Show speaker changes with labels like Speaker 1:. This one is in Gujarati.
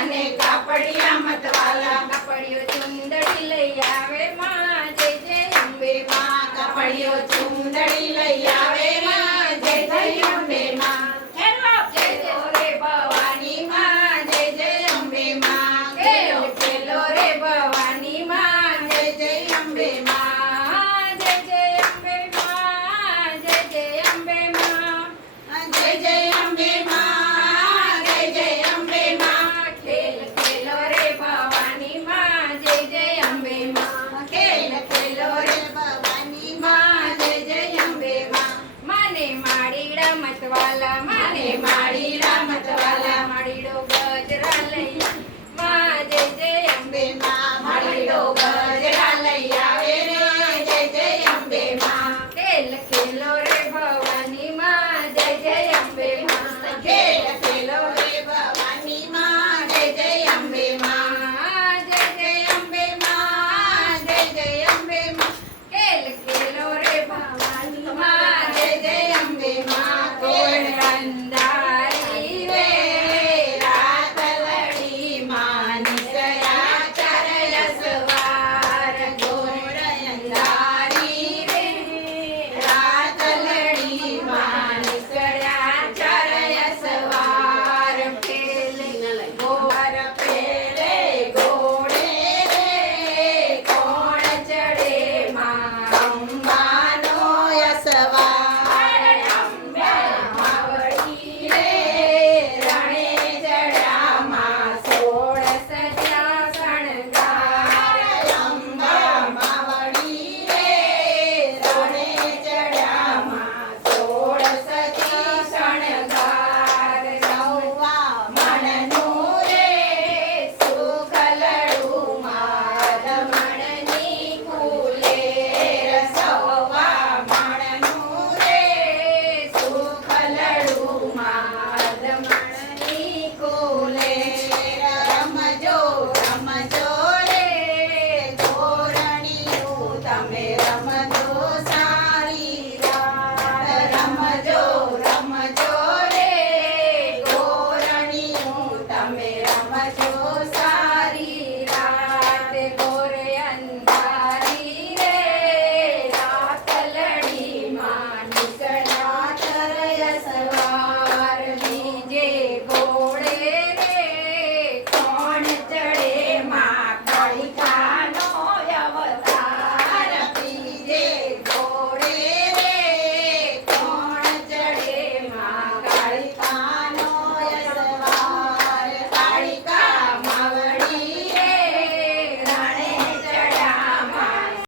Speaker 1: અને
Speaker 2: કાપડિયા મતવાલા.
Speaker 1: કાપડિયો ચુંદડી લઈ આવે મા. જય જય અંબે માં. કાપડિયો
Speaker 2: ચુંદડી લઈ આવે મા. જય જય
Speaker 1: મતવાલા મારે માડી રામતવાલા માડીડો ગજરા લઈ